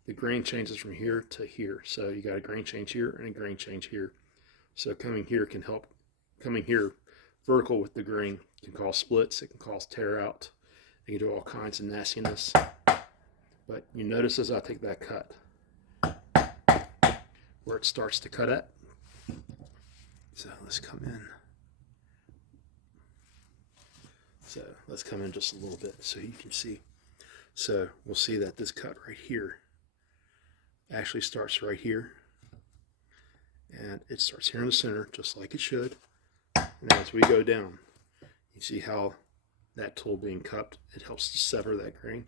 The grain changes from here to here. So you got a grain change here and a grain change here. So coming here can help. Coming here vertical with the grain can cause splits. It can cause tear out. It can do all kinds of nastiness. But you notice as I take that cut, where it starts to cut at. So let's come in. So let's come in just a little bit so you can see. So we'll see that this cut right here actually starts right here. And it starts here in the center, just like it should. And as we go down, you see how that tool being cupped, it helps to sever that grain.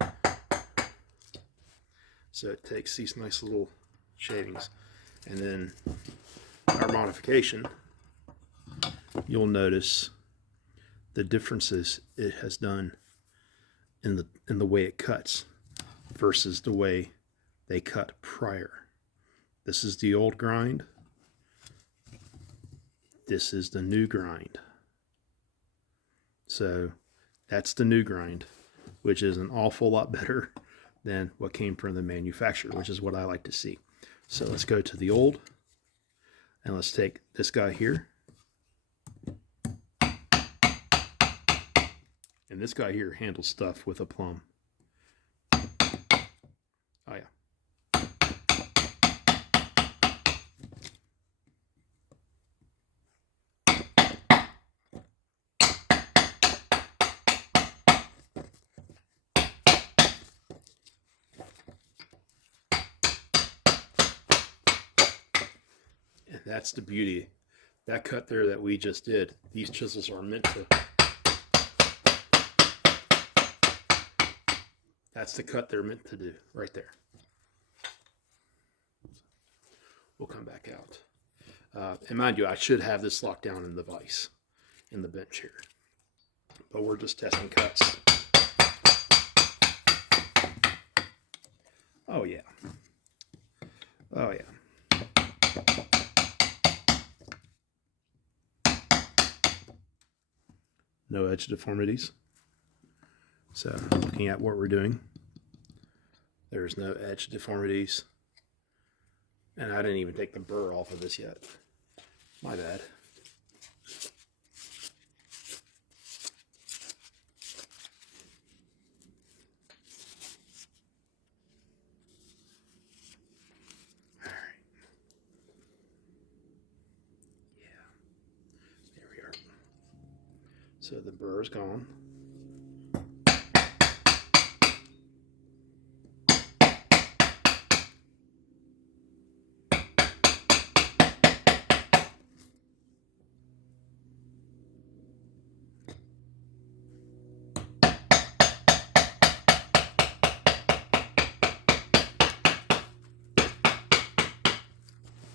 So it takes these nice little shavings. And then our modification, you'll notice the differences it has done in the way it cuts. versus the way they cut prior. This is the old grind. This is the new grind. So that's the new grind, which is an awful lot better than what came from the manufacturer, which is what I like to see. So let's go to the old, and let's take this guy here. And this guy here handles stuff with a plumb. Oh yeah. And that's the beauty. That cut there that we just did, these chisels are meant to. That's the cut they're meant to do right there. We'll come back out. And mind you, I should have this locked down in the vise in the bench here. But we're just testing cuts. Oh yeah. Oh yeah. No edge deformities. So looking at what we're doing, there's no edge deformities. And I didn't even take the burr off of this yet. My bad. All right. Yeah. There we are. So the burr is gone.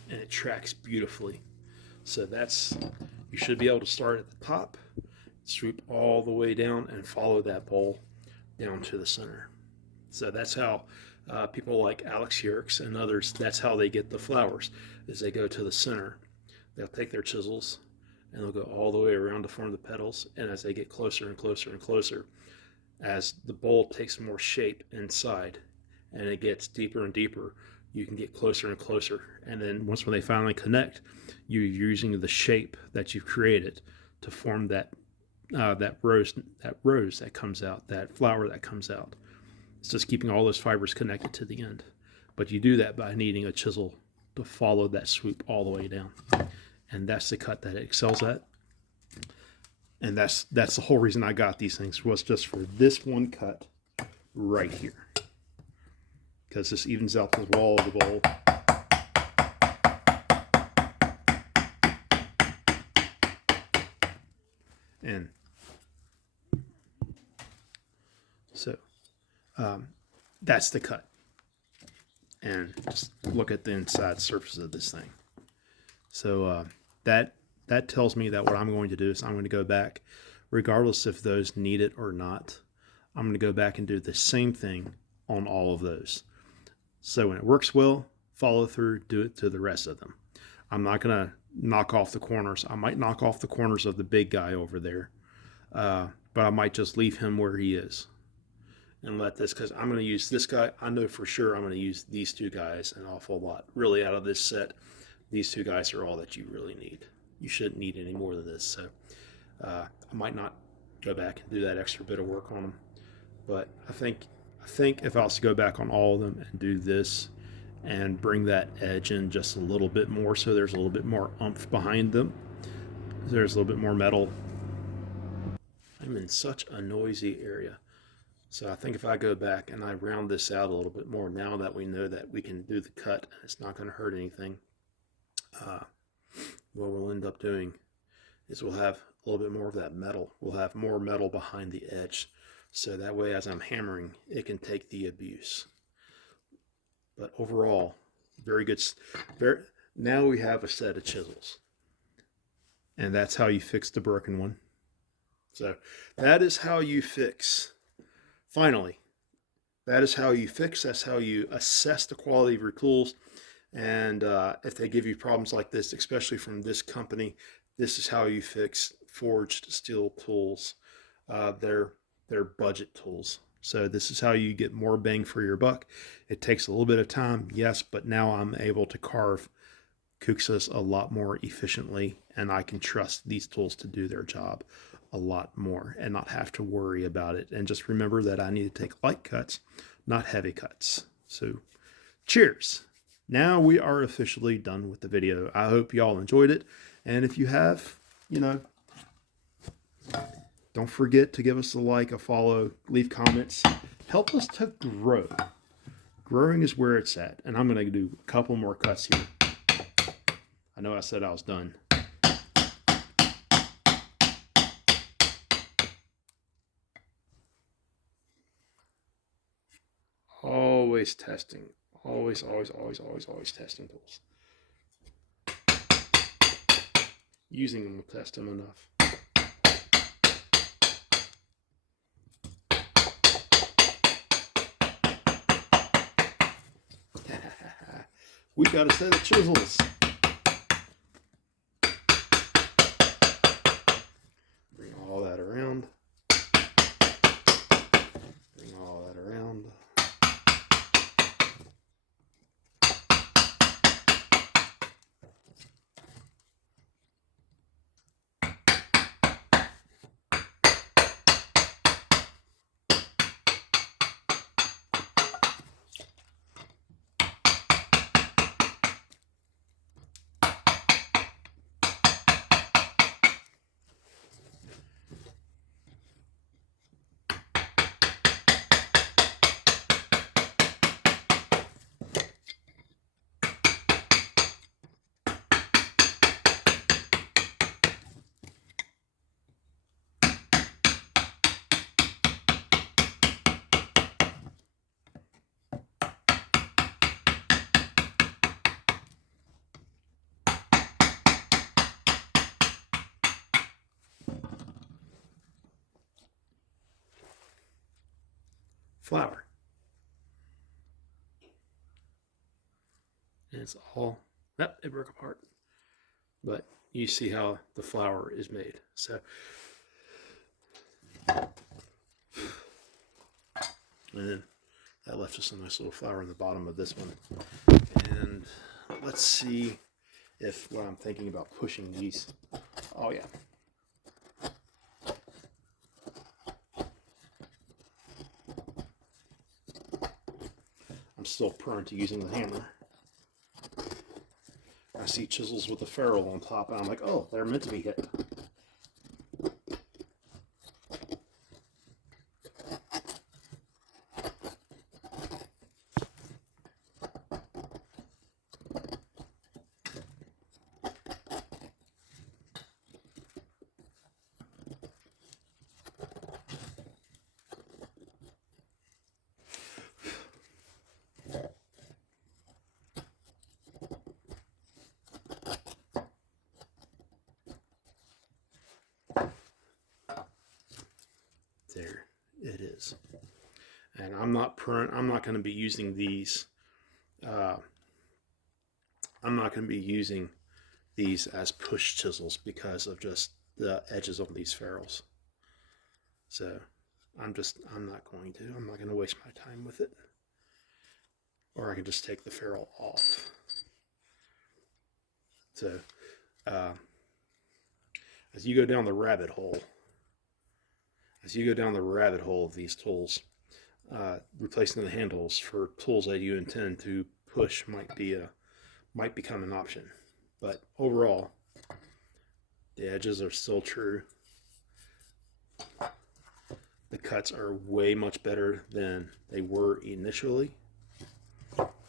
And it tracks beautifully. So that's, you should be able to start at the top, swoop all the way down, and follow that bowl down to the center. So that's how people like Alex Yerkes and others, that's how they get the flowers, is they go to the center. They'll take their chisels and they'll go all the way around to form the petals. And as they get closer and closer and closer, as the bowl takes more shape inside and it gets deeper and deeper, you can get closer and closer. And then once when they finally connect, you're using the shape that you've created to form that rose that comes out, that flower that comes out. It's just keeping all those fibers connected to the end. But you do that by needing a chisel to follow that swoop all the way down. And that's the cut that it excels at. And that's the whole reason I got these things, was just for this one cut right here. Because this evens out the wall of the bowl. And so that's the cut. And just look at the inside surface of this thing. So that tells me that what I'm going to do is I'm going to go back, regardless if those need it or not. I'm going to go back and do the same thing on all of those. So when it works well, follow through, do it to the rest of them. I'm not going to knock off the corners. I might knock off the corners of the big guy over there, but I might just leave him where he is and let this, because I'm going to use this guy. I know for sure I'm going to use these two guys an awful lot. Really, out of this set, these two guys are all that you really need. You shouldn't need any more than this. So I might not go back and do that extra bit of work on them, but I think if I was to go back on all of them and do this and bring that edge in just a little bit more, so there's a little bit more oomph behind them, there's a little bit more metal. I'm in such a noisy area. So I think if I go back and I round this out a little bit more, now that we know that we can do the cut and it's not going to hurt anything, what we'll end up doing is we'll have a little bit more of that metal. We'll have more metal behind the edge. So that way, as I'm hammering, it can take the abuse. But overall, very good. Now we have a set of chisels. And that's how you fix the broken one. So that is how you fix, finally, That is how you fix. That's how you assess the quality of your tools. And if they give you problems like this, especially from this company, this is how you fix forged steel tools. They're budget tools. So this is how you get more bang for your buck. It takes a little bit of time, yes, but now I'm able to carve kuxas a lot more efficiently, and I can trust these tools to do their job a lot more and not have to worry about it. And just remember that I need to take light cuts, not heavy cuts. So cheers. Now we are officially done with the video. I hope y'all enjoyed it. And if you have, don't forget to give us a like, a follow, leave comments. Help us to grow. Growing is where it's at. And I'm going to do a couple more cuts here. I know I said I was done. Always testing. Always testing tools. Using them will test them enough. We got a set of chisels. Bring all that around. Bring all that around. Flour. And it's all, yep, it broke apart. But you see how the flour is made. So, and then that left us a nice little flour in the bottom of this one. And let's see if what I'm thinking about pushing these. Oh yeah. I'm still prone to using the hammer. I see chisels with a ferrule on top, and I'm like, oh, they're meant to be hit. There it is. And I'm not going to be using these. I'm not going to be using these as push chisels because of just the edges on these ferrules. So I'm not going to. I'm not going to waste my time with it. Or I can just take the ferrule off. So as you go down the rabbit hole of these tools, replacing the handles for tools that you intend to push might become an option. But overall, the edges are still true. The cuts are way much better than they were initially.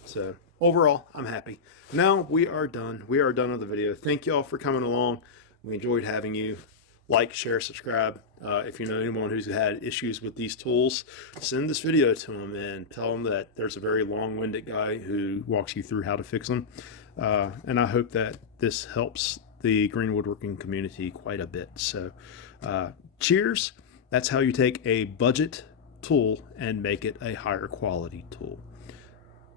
So overall, I'm happy. Now we are done. We are done with the video. Thank you all for coming along. We enjoyed having you. Like, share, subscribe. If you know anyone who's had issues with these tools, send this video to them and tell them that there's a very long-winded guy who walks you through how to fix them. And I hope that this helps the green woodworking community quite a bit. So cheers. That's how you take a budget tool and make it a higher quality tool.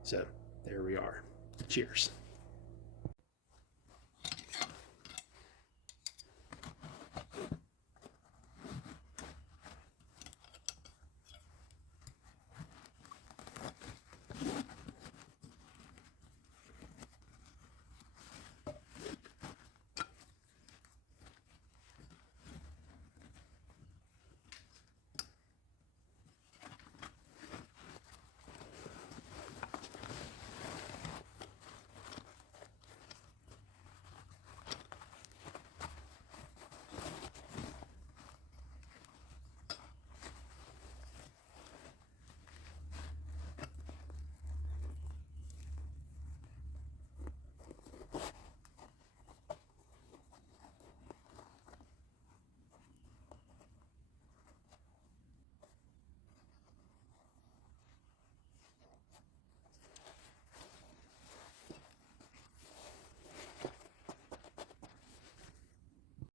So there we are. Cheers.